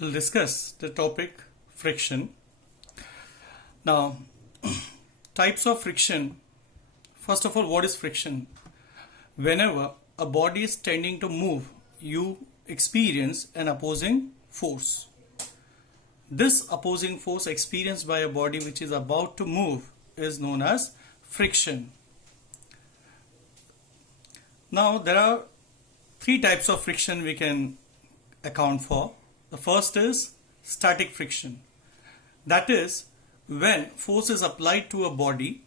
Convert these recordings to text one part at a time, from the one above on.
we'll discuss the topic friction. Now, types of friction. First of all, what is friction? Whenever a body is tending to move, you experience an opposing force. This opposing force experienced by a body which is about to move is known as friction. Now, there are three types of friction we can account for. The first is static friction. That is when force is applied to a body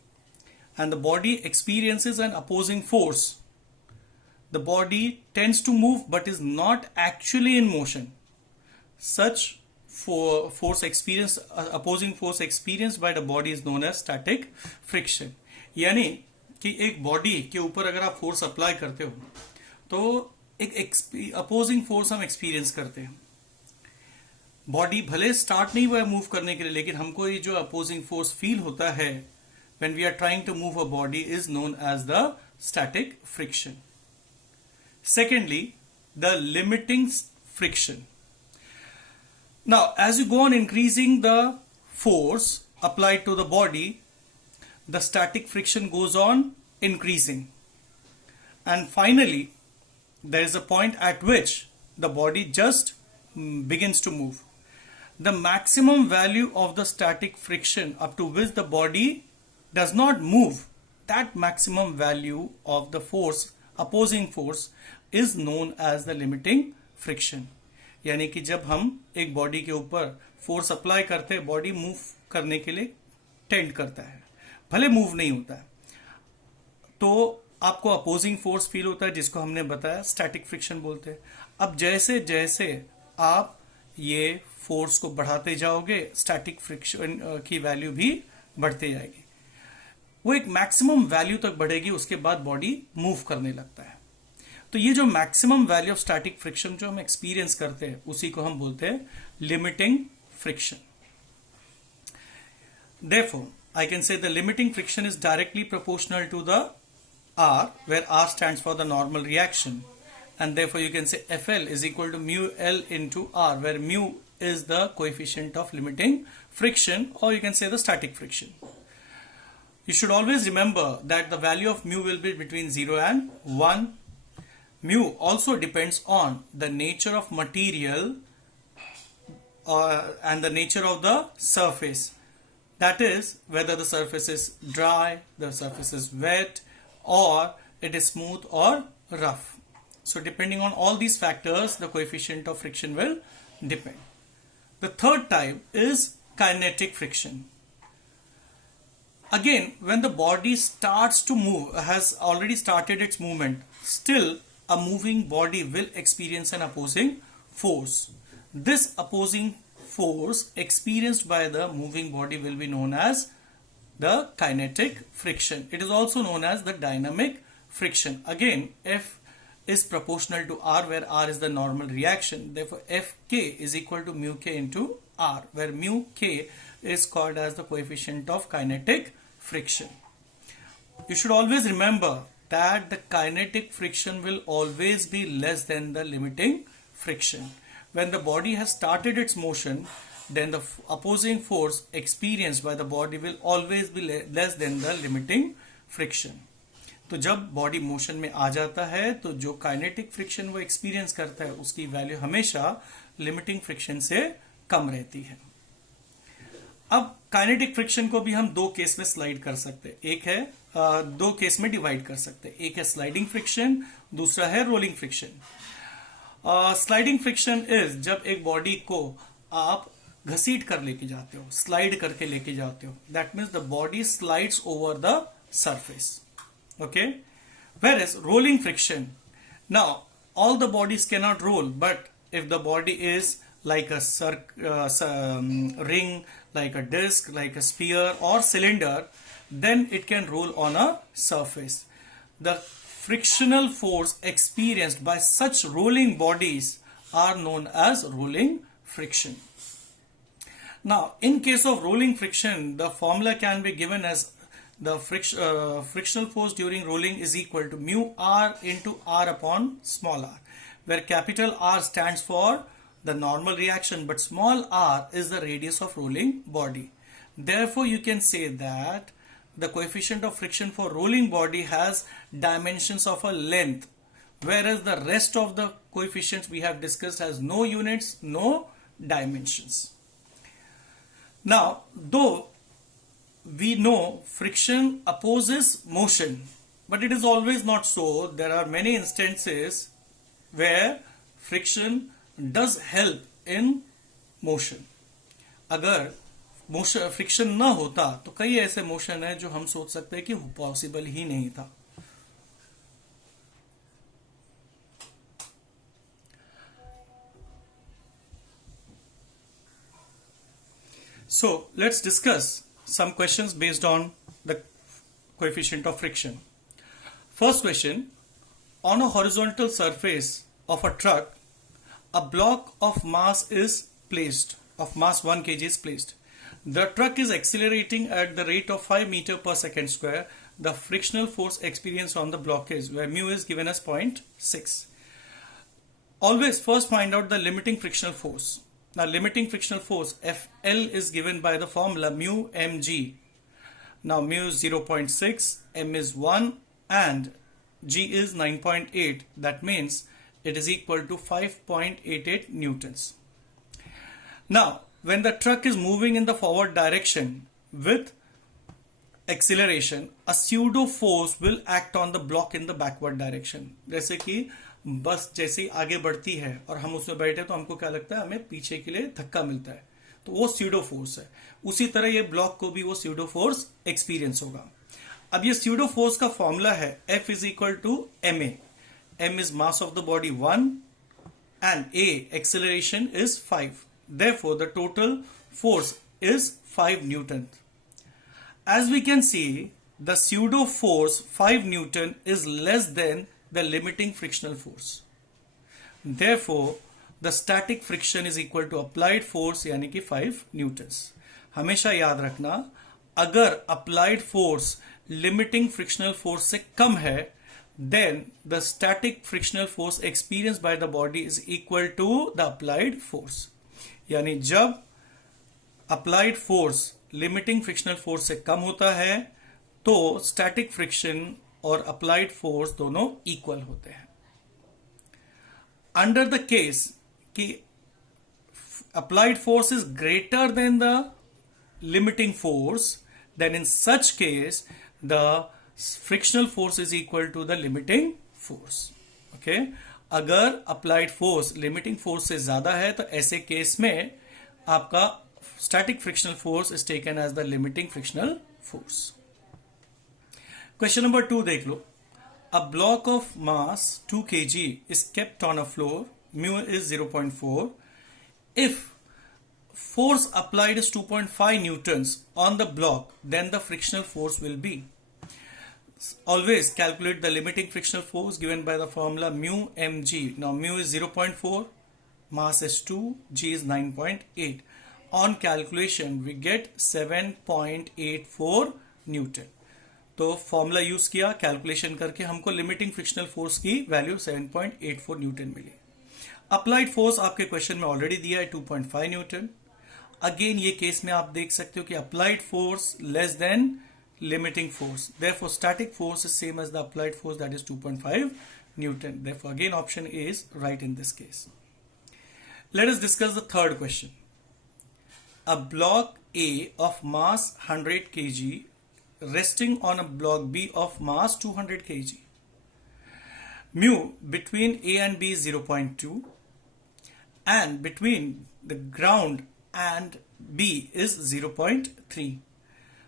and the body experiences an opposing force. The body tends to move but is not actually in motion. Such opposing force experienced by the body is known as static friction. यानी कि एक body के ऊपर अगर आप force apply करते हो तो एक अपोजिंग फोर्स हम एक्सपीरियंस करते हैं. बॉडी भले स्टार्ट नहीं हुआ है मूव करने के लिए, लेकिन हमको ये जो अपोजिंग फोर्स फील होता है when we are trying to move a body is known as the static friction. Secondly, the limiting friction. Now, as you go on increasing the force applied to the body, the static friction goes on increasing. And finally, there is a point at which the body just begins to move. The maximum value of the static friction up to which the body does not move, that maximum value of the force, opposing force, is known as the limiting friction. यानी कि जब हम एक body के ऊपर force apply करते हैं, body move करने के लिए टेंड करता है, भले मूव नहीं होता है, तो आपको अपोजिंग फोर्स फील होता है जिसको हमने बताया स्टैटिक फ्रिक्शन बोलते हैं. अब जैसे जैसे आप ये फोर्स को बढ़ाते जाओगे, स्टैटिक फ्रिक्शन की वैल्यू भी बढ़ते जाएगी. वो एक मैक्सिमम वैल्यू तक बढ़ेगी, उसके बाद बॉडी मूव करने लगता है. तो ये जो maximum value of static friction जो हम एक्सपीरियंस करते हैं उसी को हम बोलते हैं limiting friction. Therefore, I can say the limiting friction is directly proportional to the R, where R stands for the normal reaction, and therefore you can say FL is equal to mu L into R, where mu is the coefficient of limiting friction, or you can say the static friction. You should always remember that the value of mu will be between 0 and 1. Mu also depends on the nature of material and the nature of the surface. That is, whether the surface is dry, the surface is wet, or it is smooth or rough. So depending on all these factors, the coefficient of friction will depend. The third type is kinetic friction. Again, when the body starts to move, has already started its movement, still a moving body will experience an opposing force. This opposing force experienced by the moving body will be known as the kinetic friction. It is also known as the dynamic friction. Again, F is proportional to R, where R is the normal reaction. Therefore, Fk is equal to mu k into R, where mu k is called as the coefficient of kinetic friction. You should always remember that the kinetic friction will always be less than the limiting friction. When the body has started its motion, then the opposing force experienced by the body will always be less than the limiting friction. तो जब body motion में आ जाता है तो जो kinetic friction वो experience करता है उसकी वैल्यू हमेशा लिमिटिंग फ्रिक्शन से कम रहती है. अब काइनेटिक फ्रिक्शन को भी हम दो केस में स्लाइड कर सकते हैं. एक है दो केस में डिवाइड कर सकते हैं. एक है स्लाइडिंग फ्रिक्शन, दूसरा है rolling friction. Sliding friction is जब एक बॉडी को आप घसीट कर लेके जाते हो, स्लाइड करके लेके जाते हो. That means the body slides over the surface. Okay. Whereas rolling friction, now all the bodies cannot roll, but if the body is like a ring, like a disc, like a sphere or cylinder, then it can roll on a surface. The frictional force experienced by such rolling bodies are known as rolling friction. Now, in case of rolling friction, the formula can be given as the frictional force during rolling is equal to mu r into r upon small r, where capital R stands for the normal reaction, but small r is the radius of rolling body. Therefore, you can say that the coefficient of friction for rolling body has dimensions of a length, whereas the rest of the coefficients we have discussed has no units, no dimensions. Now, though we know friction opposes motion, but it is always not so. There are many instances where friction does help in motion. अगर motion friction ना होता तो कई ऐसे motion है जो हम सोच सकते हैं कि पॉसिबल ही नहीं था. So let's discuss some questions based on the coefficient of friction. First question, on a horizontal surface of a truck, a block of mass is placed, of mass 1 kg is placed. The truck is accelerating at the rate of 5 meter per second square. The frictional force experienced on the block is, where mu is given as 0.6. Always first find out the limiting frictional force. Now limiting frictional force FL is given by the formula mu mg. Now mu is 0.6, m is 1 and g is 9.8. That means it is equal to 5.88 newtons. Now when the truck is moving in the forward direction with acceleration, a pseudo force will act on the block in the backward direction. जैसे कि बस जैसे ही आगे बढ़ती है और हम उसमें बैठे तो हमको क्या लगता है, हमें पीछे के लिए धक्का मिलता है, तो वो स्यूडो फोर्स है. उसी तरह ये ब्लॉक को भी वो स्यूडो फोर्स एक्सपीरियंस होगा. अब ये स्यूडो फोर्स का फॉर्मूला है F is equal to ma. m is mass of the body 1 and a acceleration is 5. Therefore the total force is 5 Newton. As we can see, the pseudo force 5 Newton is less than the limiting frictional force. Therefore, the static friction is equal to applied force यानी कि 5 newtons. हमेशा याद रखना, अगर applied force limiting frictional force से कम है, then the static frictional force experienced by the body is equal to the applied force. यानी जब applied force limiting frictional force से कम होता है तो static friction और applied force दोनों equal होते हैं. Under the case कि applied force is greater than the limiting force, then in such case the frictional force is equal to the limiting force. Okay? अगर applied force limiting force से ज़्यादा है तो ऐसे केस में आपका static frictional force is taken as the limiting frictional force. Question number 2 देख लो. A block of mass 2 kg is kept on a floor. Mu is 0.4. If force applied is 2.5 newtons on the block, then the frictional force will be. Always calculate the limiting frictional force given by the formula mu mg. Now mu is 0.4, mass is 2, g is 9.8. On calculation we get 7.84 newton. तो formula use किया, calculation करके हमको limiting frictional force की value 7.84 Newton मिली. Applied force आपके question में already दिया है 2.5 Newton. Again ये केस में आप देख सकते हो कि applied force less than limiting force, therefore static force is same as the applied force, that is 2.5 newton. Therefore again option A is right in this case. Let us discuss the third question. A block A of mass 100 kg resting on a block B of mass 200 kg. Mu between A and B is 0.2 and between the ground and B is 0.3.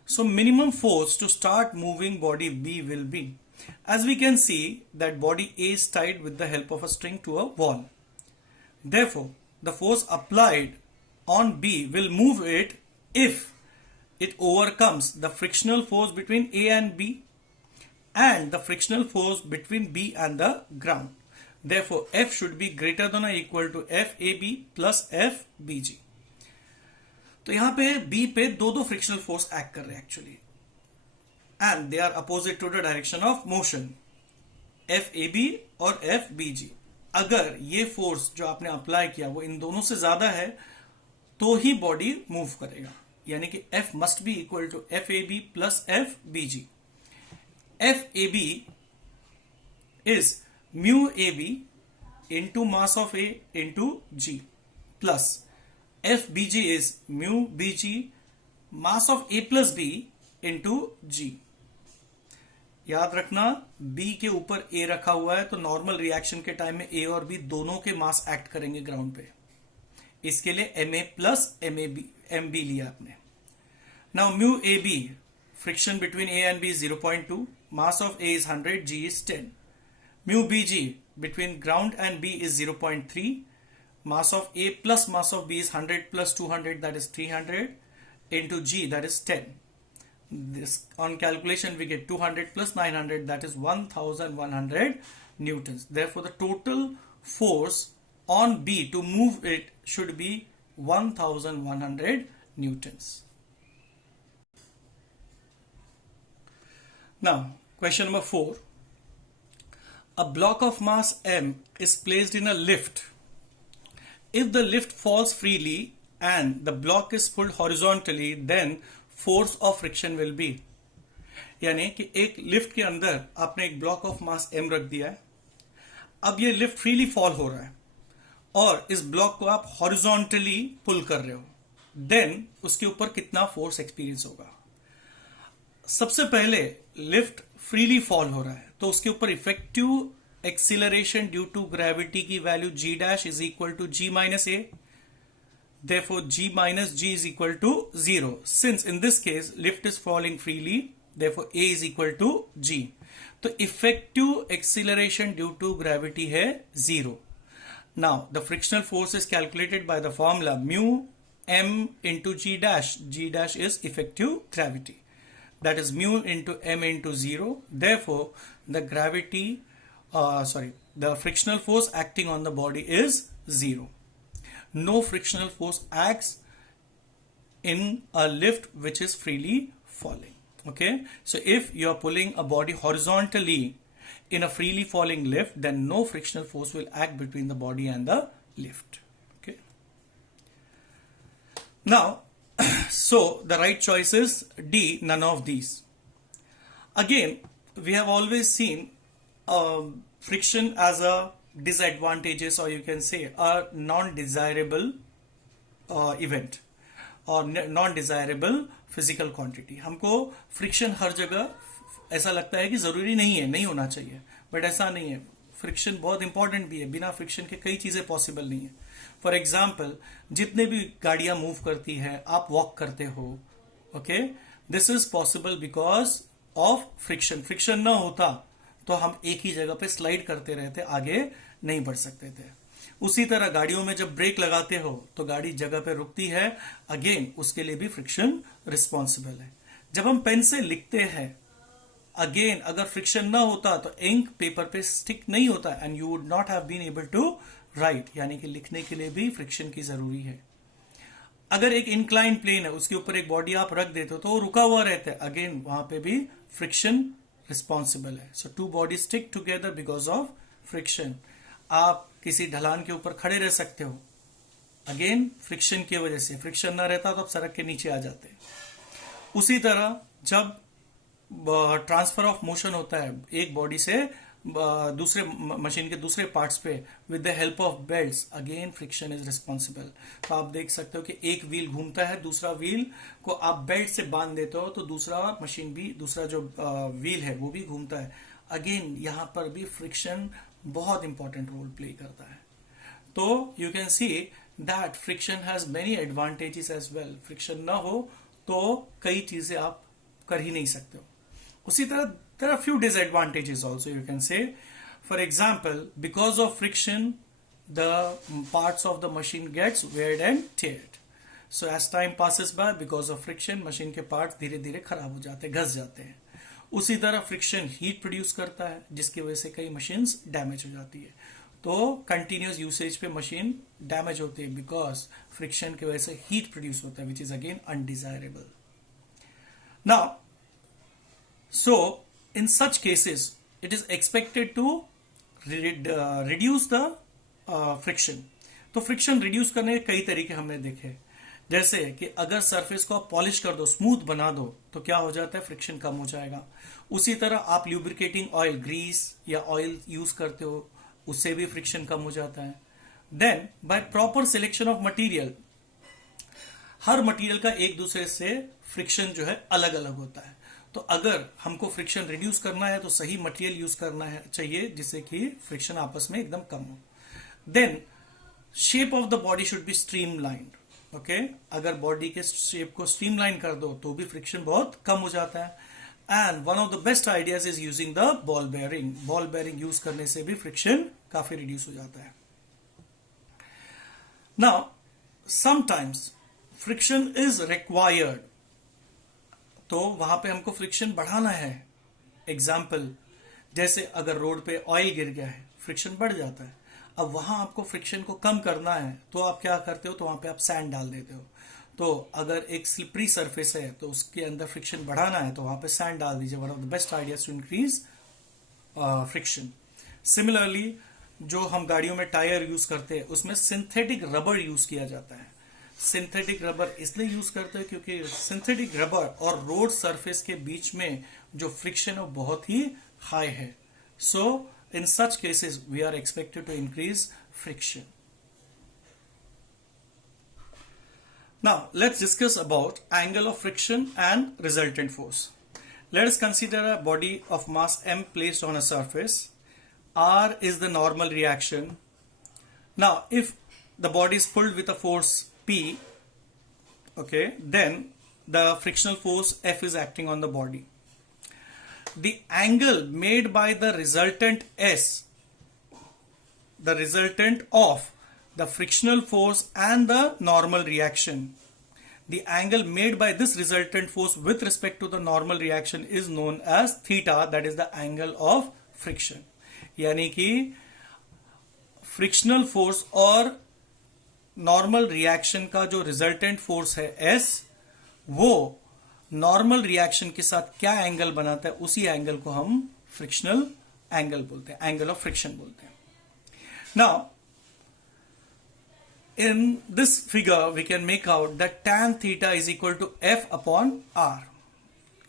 So minimum force to start moving body B will be, as we can see that body A is tied with the help of a string to a wall. Therefore, the force applied on B will move it if it overcomes the frictional force between A and B and the frictional force between B and the ground. Therefore, F should be greater than or equal to FAB plus FBG. तो यहाँ पे B पे दो frictional force act कर रहे हैं actually, and they are opposite to the direction of motion, FAB और FBG. अगर ये फोर्स जो आपने अप्लाई किया वो इन दोनों से ज्यादा है तो ही बॉडी मूव करेगा, यानी कि F must be equal to F A B plus F B G. F A B is mu A B into mass of A into G plus F B G is mu B G mass of A plus B into G. याद रखना B के ऊपर A रखा हुआ है तो normal reaction के time में A और B दोनों के मास एक्ट करेंगे ग्राउंड पे. इसके लिए Ma प्लस MB लिया आपने. Now mu A B, friction between A and B is 0.2, mass of A is 100, G is 10. Mu BG between ground and B is 0.3, mass of A plus mass of B is 100 plus 200, that is 300, into G, that is 10. This on calculation we get 200 plus 900, that is 1100 newtons. Therefore the total force on B to move it should be 1100 newtons. Now question number 4. A block of mass M is placed in a lift. If the lift falls freely and the block is pulled horizontally, then force of friction will be. यानी कि एक lift के अंदर आपने एक block of mass M रख दिया है. अब ये लिफ्ट फ्रीली फॉल हो रहा है और इस ब्लॉक को आप हॉरिजॉन्टली पुल कर रहे हो, देन उसके ऊपर कितना फोर्स एक्सपीरियंस होगा. सबसे पहले लिफ्ट फ्रीली फॉल हो रहा है तो उसके ऊपर effective acceleration due to gravity की value G dash is equal to G minus A. Therefore, G minus G is equal to 0. Since in this case, lift is falling freely, therefore A is equal to G. तो effective acceleration due to gravity है 0. Now, the frictional force is calculated by the formula mu M into G dash. G dash is effective gravity. That is mu into M into 0. Therefore, the the frictional force acting on the body is 0. No frictional force acts in a lift which is freely falling. Okay, so if you are pulling a body horizontally in a freely falling lift, then no frictional force will act between the body and the lift. Okay, now so the right choice is D, none of these. Again, we have always seen friction as a disadvantages, or you can say a non-desirable event or non-desirable physical quantity. हमको friction हर जगह ऐसा लगता है कि जरूरी नहीं है, नहीं होना चाहिए, बट ऐसा नहीं है. फ्रिक्शन बहुत इंपॉर्टेंट भी है. बिना फ्रिक्शन के कई चीजें पॉसिबल नहीं है. फॉर एग्जाम्पल, जितने भी गाड़ियां मूव करती है, आप वॉक करते हो, okay, this is possible because of friction. Friction ना होता तो हम एक ही जगह पे स्लाइड करते रहते, आगे नहीं बढ़ सकते थे. उसी तरह गाड़ियों में जब ब्रेक लगाते हो तो गाड़ी जगह पे रुकती है, अगेन उसके लिए भी फ्रिक्शन रिस्पॉन्सिबल है. जब हम पेन से लिखते हैं, अगेन अगर फ्रिक्शन ना होता तो इंक पेपर पे स्टिक नहीं होता and you would not have been able to write. यानी कि लिखने के लिए भी फ्रिक्शन की जरूरी है. अगर एक इंक्लाइन प्लेन है, उसके ऊपर एक बॉडी आप रख देते हो तो वो रुका हुआ रहता है, अगेन वहां पे भी फ्रिक्शन रिस्पॉन्सिबल है. So two body stick together because of friction. आप किसी ढलान के ऊपर खड़े रह सकते हो, अगेन फ्रिक्शन की वजह से. फ्रिक्शन ना रहता तो आप सड़क के नीचे आ जाते. उसी तरह जब ट्रांसफर ऑफ मोशन होता है एक बॉडी से दूसरे मशीन के दूसरे पार्ट्स पे with the help of belts, again friction is responsible. तो आप देख सकते हो कि एक व्हील घूमता है, दूसरा व्हील को आप बेल्ट से बांध देते हो तो दूसरा मशीन भी, दूसरा जो व्हील है वो भी घूमता है. अगेन यहां पर भी फ्रिक्शन बहुत इंपॉर्टेंट रोल प्ले करता है. तो you can see that friction has many advantages as well. Friction ना हो तो कई चीजें आप कर ही नहीं सकते हो. उसी तरह there are few disadvantages also, you can say. For example, because of friction the parts of the machine gets weared and teared. So as time passes by, because of friction machine के parts धीरे धीरे खराब हो जाते हैं, घस जाते हैं. उसी तरह फ्रिक्शन हीट प्रोड्यूस करता है जिसकी वजह से कई मशीन्स डैमेज हो जाती है. तो कंटिन्यूस यूसेज पे मशीन डैमेज होती है बिकॉज फ्रिक्शन की वजह से हीट प्रोड्यूस होता है, which is again undesirable. Now so in such cases it is expected to reduce the friction. तो फ्रिक्शन रिड्यूस करने के कई तरीके हमने देखे, जैसे कि अगर सरफेस को आप पॉलिश कर दो, स्मूथ बना दो, तो क्या हो जाता है, फ्रिक्शन कम हो जाएगा. उसी तरह आप ल्यूब्रिकेटिंग ऑयल, ग्रीस या ऑयल यूज करते हो, उससे भी फ्रिक्शन कम हो जाता है. Then by proper selection of material, हर मटेरियल का एक दूसरे से फ्रिक्शन जो है अलग अलग होता है. तो अगर हमको फ्रिक्शन रिड्यूस करना है तो सही मटेरियल यूज करना है चाहिए जिससे कि फ्रिक्शन आपस में एकदम कम हो. Then shape of the body should be streamlined. Okay, अगर बॉडी के शेप को स्ट्रीमलाइन कर दो तो भी फ्रिक्शन बहुत कम हो जाता है. And one of the best ideas is using the ball bearing. Ball bearing use करने से भी फ्रिक्शन काफी रिड्यूस हो जाता है. Now sometimes friction is required, तो वहां पे हमको फ्रिक्शन बढ़ाना है. एग्जाम्पल, जैसे अगर रोड पे ऑयल गिर गया है, फ्रिक्शन बढ़ जाता है. अब वहां आपको फ्रिक्शन को कम करना है तो आप क्या करते हो, तो वहां पे आप सैंड डाल देते हो. तो अगर एक स्लिपरी सरफेस है तो उसके अंदर फ्रिक्शन बढ़ाना है तो वहां पे सैंड डाल दीजिए. One of the best ideas to increase friction. Similarly जो हम गाड़ियों में टायर यूज करते हैं उसमें सिंथेटिक रबर यूज किया जाता है. सिंथेटिक रबर इसलिए यूज करते हैं क्योंकि सिंथेटिक रबर और रोड सरफेस के बीच में जो फ्रिक्शन है वो बहुत ही हाई है. सो in such cases we are expected to increase friction. Now let's discuss about angle of friction and resultant force. Let us consider a body of mass m placed on a surface. R is the normal reaction. Now if the body is pulled with a force P, okay, then the frictional force F is acting on the body. The angle made by the resultant S, the resultant of the frictional force and the normal reaction, the angle made by this resultant force with respect to the normal reaction is known as theta, that is the angle of friction. यानी कि frictional force और normal reaction का जो resultant force है S, वो normal reaction के साथ क्या एंगल बनाता है, उसी एंगल को हम फ्रिक्शनल एंगल बोलते हैं, एंगल ऑफ फ्रिक्शन बोलते हैं. Now in this figure we can make out that tan theta is equal to F upon R.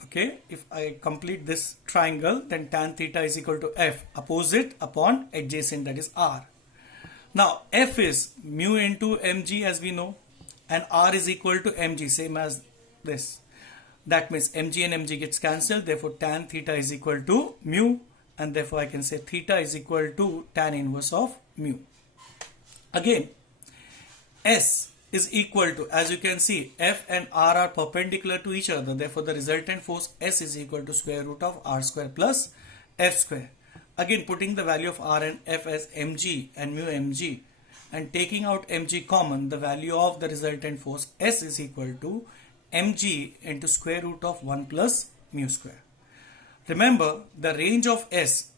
Okay, if I complete this triangle, then tan theta is equal to F opposite upon adjacent, that is R. Now F is mu into mg as we know, and R is equal to mg, same as this. That means mg and mg gets cancelled, therefore tan theta is equal to mu, and therefore I can say theta is equal to tan inverse of mu. Again, S is equal to, as you can see, F and R are perpendicular to each other, therefore the resultant force S is equal to square root of R square plus F square. Again, putting the value of R and F as mg and mu mg and taking out mg common, the value of the resultant force S is equal to mg into square root of 1 plus mu square. Remember, the range of S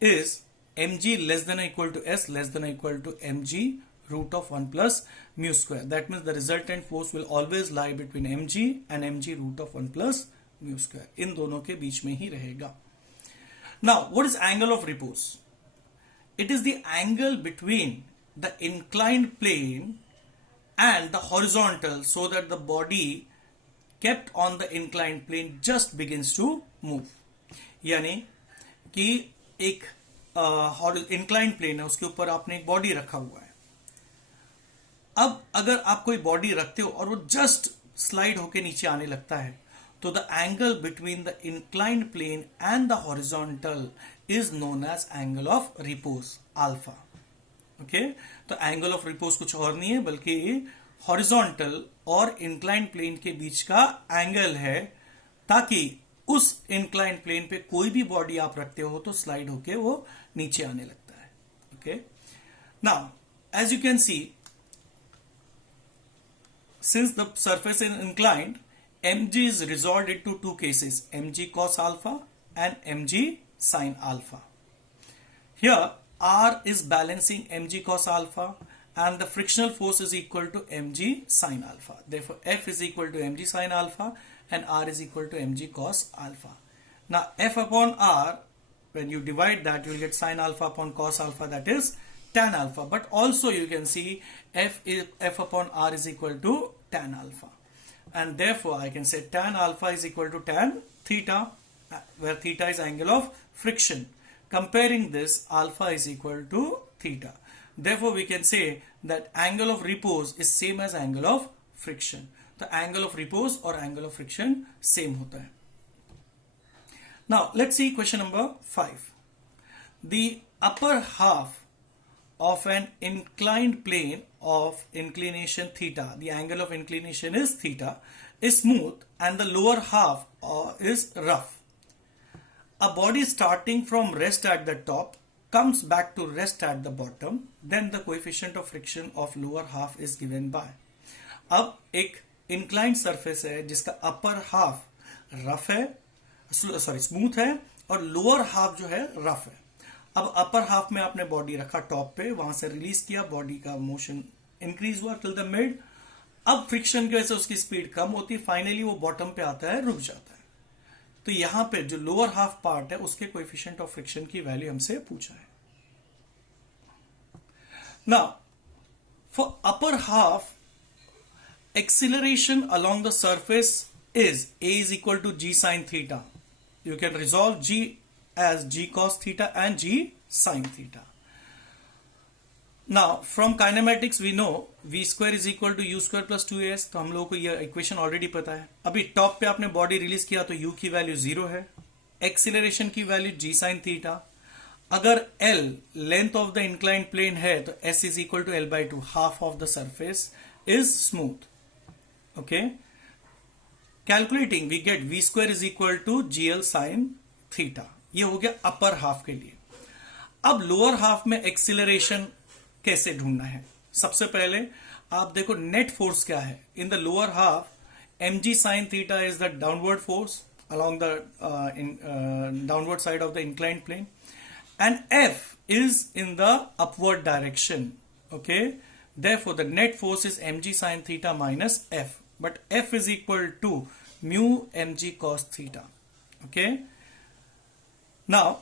is mg less than or equal to S less than or equal to mg root of 1 plus mu square. That means the resultant force will always lie between mg and mg root of 1 plus mu square. इन दोनों के बीच में ही रहेगा. Now, what is angle of repose? It is the angle between the inclined plane and the horizontal, so that the body kept on the inclined plane just begins to move. यानी कि एक inclined plane है, उसके ऊपर आपने एक body रखा हुआ है. अब अगर आप कोई बॉडी रखते हो और वो जस्ट स्लाइड होके नीचे आने लगता है, तो the angle between the inclined plane and the horizontal is known as angle of repose, alpha. Okay, तो एंगल ऑफ रिपोज कुछ और नहीं है बल्कि हॉरिजॉन्टल और इंक्लाइंड प्लेन के बीच का एंगल है, ताकि उस इंक्लाइंड प्लेन पे कोई भी बॉडी आप रखते हो तो स्लाइड होके वो नीचे आने लगता है. Okay, now as you can see, since the surface is inclined, mg is resolved into two cases, mg cos alpha and mg sin alpha. Here R is balancing mg cos alpha and the frictional force is equal to mg sin alpha. Therefore F is equal to mg sin alpha and R is equal to mg cos alpha. Now F upon R, when you divide that, you will get sin alpha upon cos alpha, that is tan alpha. But also you can see f upon r is equal to tan alpha, and therefore I can say tan alpha is equal to tan theta, where theta is angle of friction. Comparing this, alpha is equal to theta. Therefore we can say that angle of repose is same as angle of friction. The angle of repose or angle of friction same hota hai. Now let's see question number 5. The upper half of an inclined plane of inclination theta, the angle of inclination is theta, is smooth and the lower half is rough. A body starting from rest at the top comes back to rest at the bottom, then the coefficient of friction of lower half is given by. अब एक inclined surface है जिसका upper half rough है, smooth है, और lower half जो है rough है. अब अपर हाफ में आपने बॉडी रखा टॉप पे, वहां से रिलीज किया, बॉडी का मोशन इंक्रीज हुआ टिल द मिड. अब फ्रिक्शन की वजह से उसकी स्पीड कम होती है, फाइनली वो बॉटम पे आता है, रुक जाता है. तो यहां पे जो लोअर हाफ पार्ट है उसके कोएफिशिएंट ऑफ फ्रिक्शन की वैल्यू हमसे पूछा है. Now for upper half acceleration along the surface is A is equal to G sin theta. You can resolve G as G cos theta and G sin theta. Now from kinematics we know V square is equal to U square plus 2as. तो हम लोगों को यह equation already पता है. अभी top पे आपने बॉडी रिलीज किया तो U की वैल्यू 0 है, एक्सीलरेशन की वैल्यू G sin theta. अगर L length of the inclined plane है तो S is equal to L by 2, half of the surface is smooth. Okay, calculating we get V square is equal to GL sin theta. ये हो गया upper half के लिए. अब lower half में acceleration कैसे ढूंढना है? सबसे पहले आप देखो नेट फोर्स क्या है. In the lower half mg sin theta is the downward force along the downward side of the inclined plane, and F is in the upward direction. Okay, therefore the net force is mg sin theta minus F. But F is equal to mu mg cos theta. Okay. Now,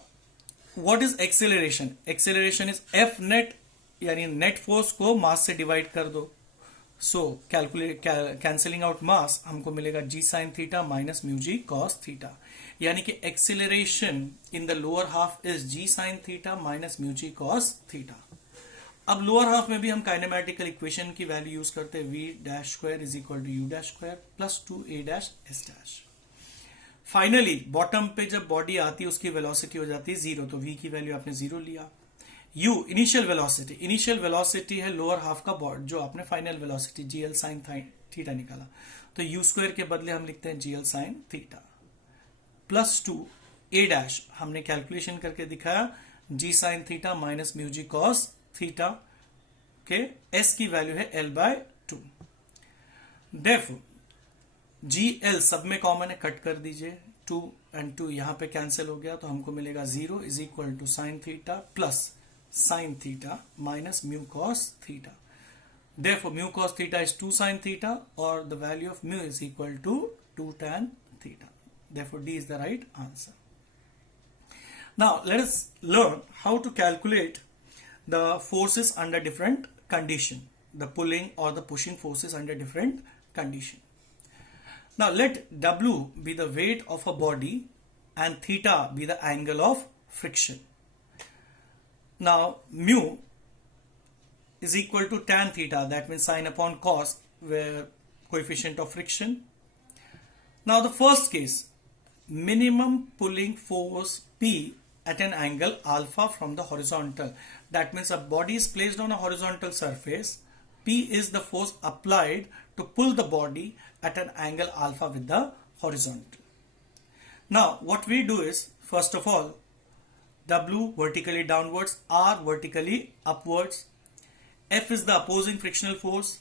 what is acceleration? Acceleration is F net, यानी net force को mass से divide कर दो. So cancelling out mass हमको मिलेगा g sin theta minus mu g cos theta. यानी कि acceleration in the lower half is g sin theta minus mu g cos theta. अब लोअर हाफ में भी हम काइनेमेटिकल इक्वेशन की वैल्यू यूज करते हैं. v dash square is equal to u dash square plus 2a dash s dash. Finally bottom पे जब body आती है उसकी वेलोसिटी हो जाती है 0, तो v की वैल्यू आपने 0 लिया. u इनिशियल वेलोसिटी है लोअर हाफ का बॉड, जो आपने final velocity gl sine theta निकाला, तो u स्क्वायर के बदले हम लिखते हैं gl sine theta plus 2a dash हमने कैलकुलेशन करके दिखाया g sine theta minus mu G cos theta के. s की वैल्यू है l by 2. Therefore gl सब में कॉमन है, कट कर दीजिए. 2 and 2 यहां पे कैंसिल हो गया, तो हमको मिलेगा 0 is equal to sine theta plus sine theta minus mu cos theta. Therefore mu cos theta is 2 sine theta और the value of mu is equal to 2 tan theta. Therefore D is the right answer. Now let us learn how to calculate the forces under different condition, the pulling or the pushing forces under different condition. Now let W be the weight of a body and theta be the angle of friction. Now mu is equal to tan theta, that means sine upon cos, where coefficient of friction. Now the first case, minimum pulling force P at an angle alpha from the horizontal. That means a body is placed on a horizontal surface. P is the force applied to pull the body at an angle alpha with the horizontal. Now what we do is, first of all, W vertically downwards, R vertically upwards. F is the opposing frictional force.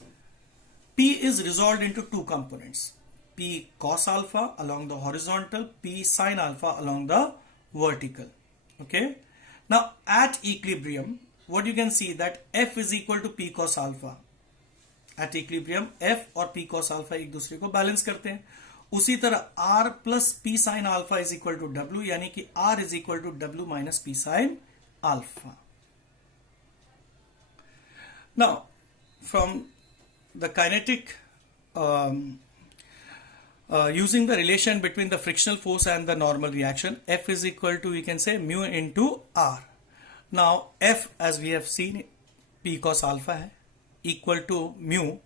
P is resolved into two components. P cos alpha along the horizontal, P sin alpha along the vertical. Okay. Now at equilibrium, what you can see that F is equal to P cos alpha. At equilibrium F और P cos alpha एक दूसरे को balance करते हैं, उसी तरह r plus P sine alpha is equal to W, यानी कि r is equal to W minus P sine alpha. Now, from the kinetic, using the relation between the frictional force and the normal reaction, F is equal to, we can say, mu into R. Now, F, as we have seen, P cos alpha है, equal to mu,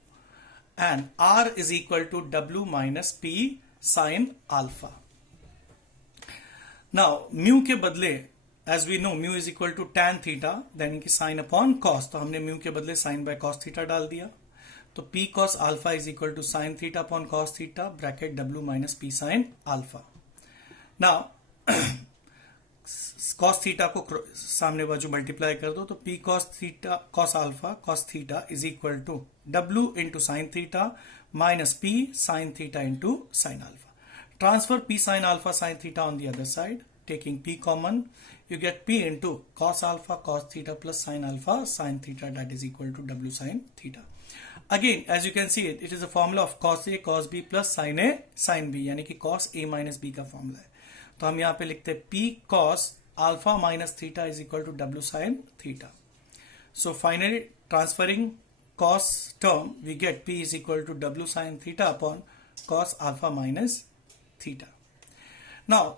and R is equal to W minus P sin alpha. Now, mu के बदले, as we know, mu is equal to tan theta, then sin upon cos. तो हमने mu के बदले sin by cos theta डाल दिया. तो P cos alpha is equal to sin theta upon cos theta, bracket W minus P sin alpha. Now, cos theta को सामने बाजू मल्टीप्लाई कर दो, तो P cos theta, cos alpha, cos theta is equal to W into sin theta minus P sin theta into sin alpha. Transfer P sin alpha sin theta on the other side. Taking P common, you get P into cos alpha cos theta plus sin alpha sin theta, that is equal to W sin theta. Again, as you can see, it is a formula of cos A cos B plus sin A sin B, यानी कि cos A minus B का formula है. तो हम यहाँ पे लिखते हैं P cos alpha minus theta is equal to W sin theta. So finally, transferring cos term, we get P is equal to W sin theta upon cos alpha minus theta. Now,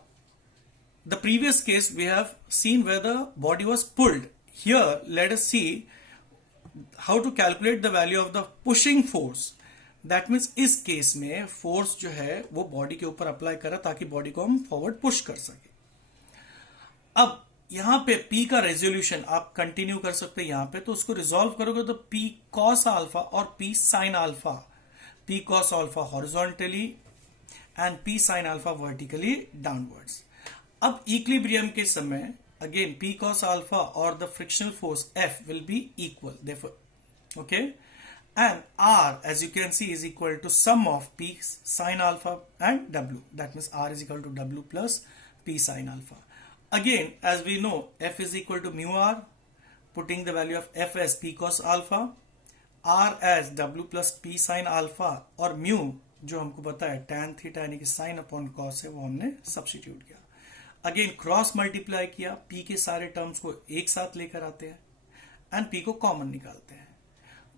the previous case we have seen where the body was pulled. Here, let us see how to calculate the value of the pushing force. That means इस case में force जो है वो body के ऊपर apply करा ताकि body को हम फॉरवर्ड पुश कर सके. अब यहां पे P का रेजोल्यूशन आप कंटिन्यू कर सकते हैं यहां पे, तो उसको रिजॉल्व करोगे तो P cos अल्फा और P sin alpha, P cos alpha horizontally and P sin alpha vertically downwards. अब इक्विलिब्रियम के समय again P cos alpha or the frictional force F will be equal, therefore, okay, and R, as you can see, is equal to sum of P sin alpha and W. That means R is equal to W plus P sin alpha. Again, as we know, F is equal to mu R, putting the value of F as P cos alpha, R as W plus P sin alpha, और mu जो हमको पता है tan theta यानी कि sin upon cos है, वो हमने सब्स्टिट्यूट किया. अगेन क्रॉस मल्टीप्लाई किया, P के सारे टर्म्स को एक साथ लेकर आते हैं एंड P को कॉमन निकालते हैं.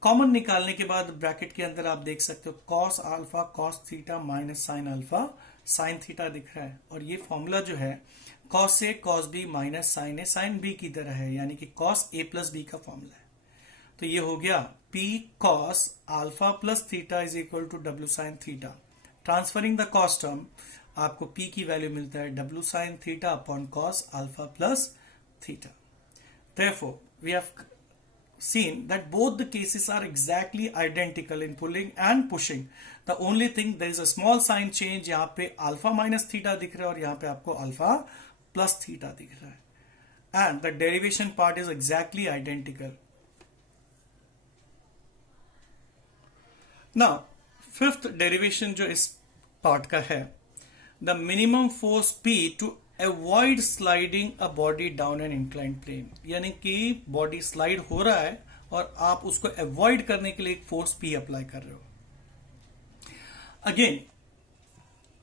कॉमन निकालने के बाद ब्रैकेट के अंदर आप देख सकते हो cos alpha cos theta minus sin alpha sin theta दिख रहा है, और ये फॉर्मूला जो है cos A cos B minus sin A sin B की तरह है, यानी कि cos A प्लस B का फॉर्मूला है. तो ये हो गया P cos alpha plus theta is equal to W sin theta. Transferring the cos term, आपको P की वैल्यू मिलता है W sin theta upon cos alpha plus theta. Therefore, we have seen that both the cases are exactly identical in pulling and pushing. The only thing, there is a small sign change. यहाँ पे alpha minus theta दिख रहा है और यहाँ पे आपको alpha plus theta दिख रहा है. And the derivation part is exactly identical. Now, fifth derivation जो इस part का है, the minimum force P to avoid sliding a body down an inclined plane. यानी कि बॉडी स्लाइड हो रहा है और आप उसको अवॉइड करने के लिए एक फोर्स P अप्लाई कर रहे हो. Again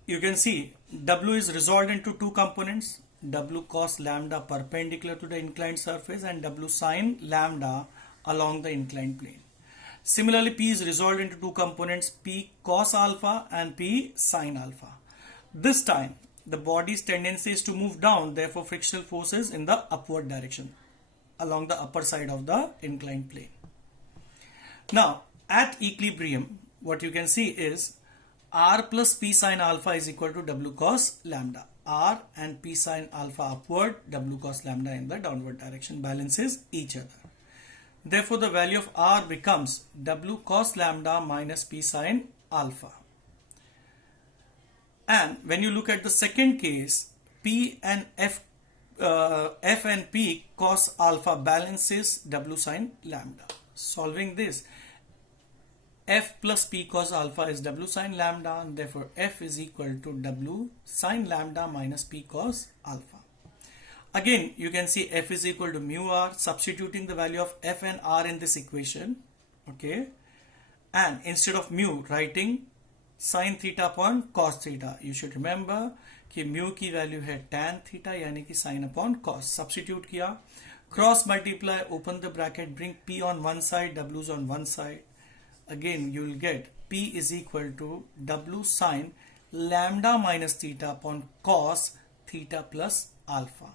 you can see W is resolved into two components, W cos lambda perpendicular to the inclined surface and W sin lambda along the inclined plane. Similarly, P is resolved into two components, P cos alpha and P sin alpha. This time, the body's tendency is to move down, therefore frictional force is in the upward direction, along the upper side of the inclined plane. Now, at equilibrium, what you can see is R plus P sin alpha is equal to W cos lambda. R and P sin alpha upward, W cos lambda in the downward direction balances each other. Therefore, the value of R becomes W cos lambda minus P sin alpha. And when you look at the second case, P and F and P cos alpha balances W sin lambda. Solving this, F plus P cos alpha is W sin lambda, and therefore F is equal to W sin lambda minus P cos alpha. Again, you can see F is equal to mu R, substituting the value of F and R in this equation, okay, and instead of mu, writing sine theta upon cos theta. You should remember कि mu की वैल्यू है tan theta यानी कि sine upon cos. Substitute किया, cross multiply, open the bracket, bring p on one side, w on one side. Again you will get p is equal to w sin lambda minus theta upon cos theta plus alpha.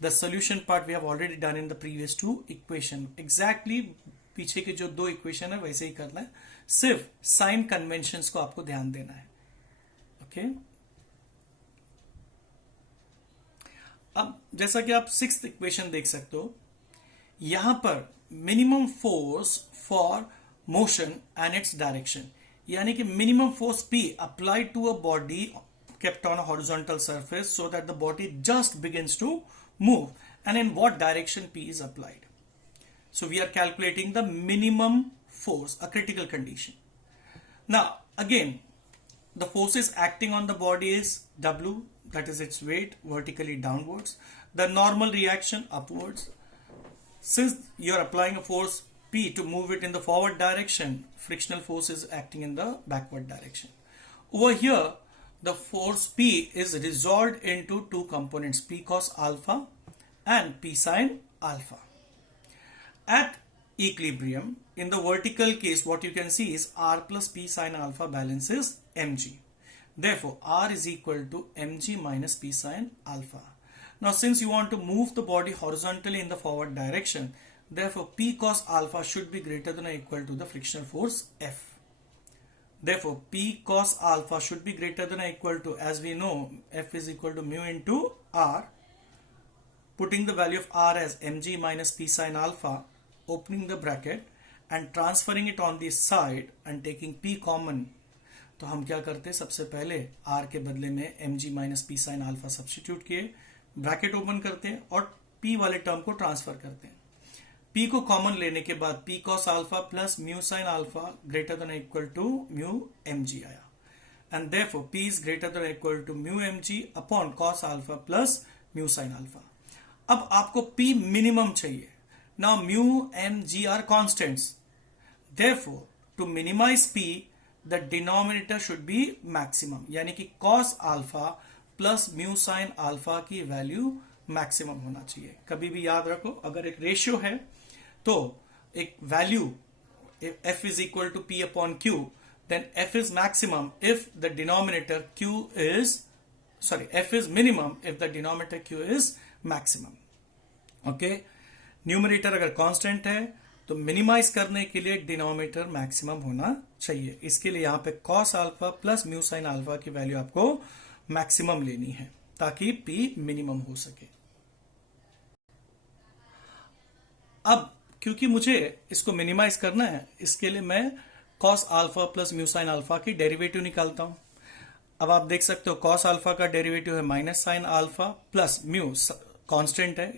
The solution part we have already done in the previous two equation. Exactly पीछे के जो दो equation है वैसे ही करना है, सिर्फ sign conventions को आपको ध्यान देना है. ओके अब जैसा कि आप सिक्स्थ इक्वेशन देख सकते हो, यहां पर minimum force for motion and its direction, यानी कि minimum force P applied to a body kept on a horizontal surface so that the body just begins to move, and in what direction P is applied. So we are calculating the minimum force, a critical condition. Now again, the forces acting on the body is W, that is its weight, vertically downwards. The normal reaction upwards. Since you are applying a force P to move it in the forward direction, frictional force is acting in the backward direction. Over here, the force P is resolved into two components, P cos alpha and P sin alpha. At equilibrium, in the vertical case, what you can see is R plus P sin alpha balances mg. Therefore, R is equal to mg minus P sin alpha. Now, since you want to move the body horizontally in the forward direction, therefore, P cos alpha should be greater than or equal to the frictional force F. Therefore, P cos alpha should be greater than or equal to, as we know, F is equal to mu into R. Putting the value of R as mg minus P sin alpha, opening the bracket and transferring it on this side and taking P common. तो हम क्या करते हैं, सबसे पहले R के बदले में mg minus P sin alpha substitute किए, ब्रैकेट ओपन करते हैं और P वाले टर्म को ट्रांसफर करते हैं. P को कॉमन लेने के बाद P cos alpha plus mu sin alpha greater than or equal to mu mg आया, and therefore P is greater than or equal to mu mg upon cos alpha plus mu sin alpha. अब आपको P minimum चाहिए. Now mu mg are constants. Therefore, to minimize P, the denominator should be maximum, यानी कि cos alpha plus mu sin alpha की value maximum होना चाहिए. कभी भी याद रखो, अगर एक रेशियो है तो एक value f is equal to p upon q, then f is maximum if the denominator q is, f is minimum if the denominator q is maximum. Okay, numerator अगर कांस्टेंट है तो मिनिमाइज करने के लिए denominator maximum होना चाहिए. इसके लिए यहां पे cos alpha plus mu sin alpha की वैल्यू आपको मैक्सिमम लेनी है ताकि p मिनिमम हो सके. अब क्योंकि मुझे इसको मिनिमाइज करना है, इसके लिए मैं cos alpha plus mu sin alpha की डेरिवेटिव निकालता हूं. अब आप देख सकते हो cos alpha का डेरिवेटिव है minus sin alpha plus mu, constant है,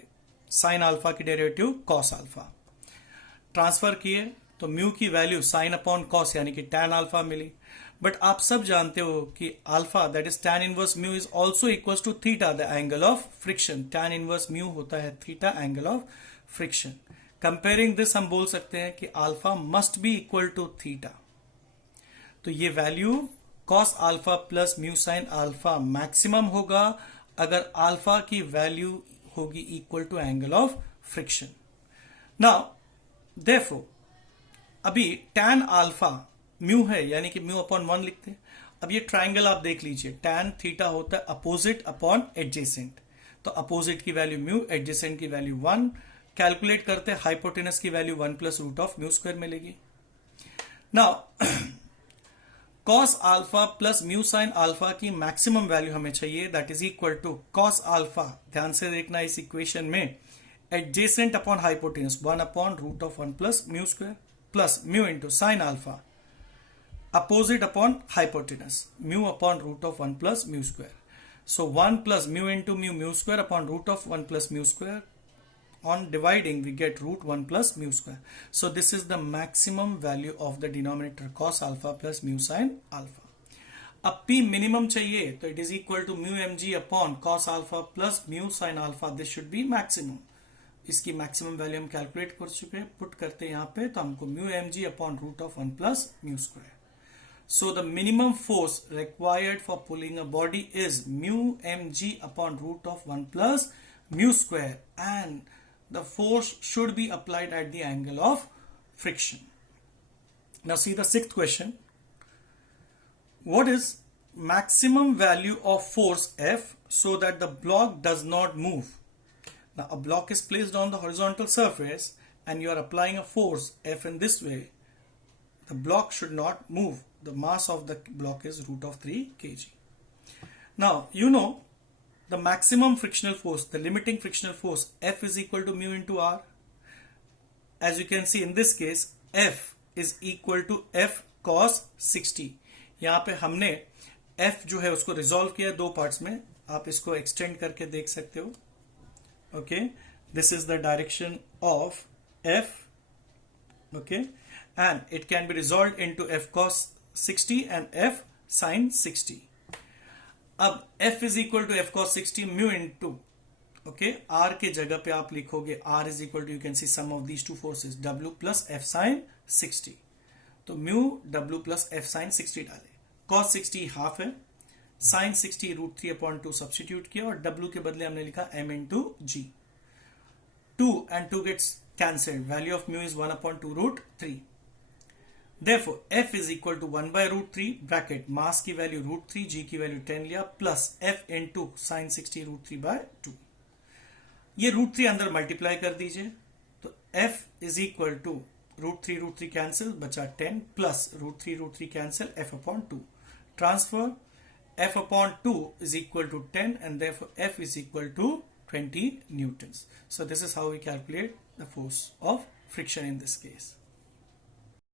sin alpha की डेरिवेटिव cos alpha. ट्रांसफर किए तो mu की वैल्यू sin अपॉन cos यानी कि tan alpha मिली. बट आप सब जानते हो कि alpha that is tan inverse mu is also equal to theta, the angle of friction. tan inverse mu होता है theta, angle of friction. Comparing this हम बोल सकते हैं कि alpha must be equal to theta. तो ये value cos alpha plus mu sine alpha maximum होगा अगर अल्फा की वैल्यू होगी equal to angle of friction. Now therefore अभी tan अल्फा म्यू है यानी कि म्यू अपॉन 1 लिखते हैं. अब ये ट्राइंगल आप देख लीजिए, tan थीटा होता है अपोजिट अपॉन एडजेसेंट. तो अपोजिट की वैल्यू म्यू, एडजेसेंट की वैल्यू 1. कैलकुलेट करते हैं, हाइपोटेनस की value 1 plus root of mu square मिलेगी. Now cos alpha plus mu sine alpha की मैक्सिमम वैल्यू हमें चाहिए, that is equal to cos alpha. ध्यान से देखना इस इक्वेशन में adjacent upon hypotenuse 1 upon root of 1 plus mu square plus mu into sine alpha opposite upon hypotenuse mu upon root of 1 plus mu square. So 1 plus mu into mu, mu square upon root of 1 plus mu square. On dividing, we get root 1 plus mu square. So this is the maximum value of the denominator cos alpha plus mu sin alpha. अब P minimum चाहिए तो it is equal to mu mg upon cos alpha plus mu sin alpha. This should be maximum. इसकी maximum value हम calculate कर चुके हैं, put करते हैं यहाँ पे तो हमको mu mg upon root of 1 plus mu square. So the minimum force required for pulling a body is mu mg upon root of 1 plus mu square, and the force should be applied at the angle of friction. Now see the sixth question. What is maximum value of force F so that the block does not move? Now a block is placed on the horizontal surface and you are applying a force F in this way. The block should not move. The mass of the block is root of 3 kg. Now you know the maximum frictional force, the limiting frictional force, F is equal to mu into R. As you can see in this case, F is equal to F cos 60. यहाँ पे हमने F जो है उसको resolve किया दो parts में. आप इसको एक्सटेंड करके देख सकते हो. Okay, this is the direction of F. Okay, and it can be resolved into F cos 60 and F sin 60. अब F is equal to F cos 60 mu into, okay, R के जगह पे आप लिखोगे R is equal to, you can see sum of these two forces, W plus F sin 60. तो mu W plus F sin 60 डाले. cos 60 half है, sin 60 root 3 upon 2 substitute किया और W के बदले हमने लिखा M into G. 2 and 2 gets cancelled. Value of mu is 1 upon 2 root 3. Therefore, F is equal to 1 by root 3 bracket mass की value root 3, G की value 10 लिया plus F into sin 60 root 3 by 2. ये root 3 अंदर multiply कर दीजिए तो F is equal to root 3 cancel बचा 10 plus root 3 cancel F upon 2. Transfer F upon 2 is equal to 10 and therefore F is equal to 20 newtons. So this is how we calculate the force of friction in this case.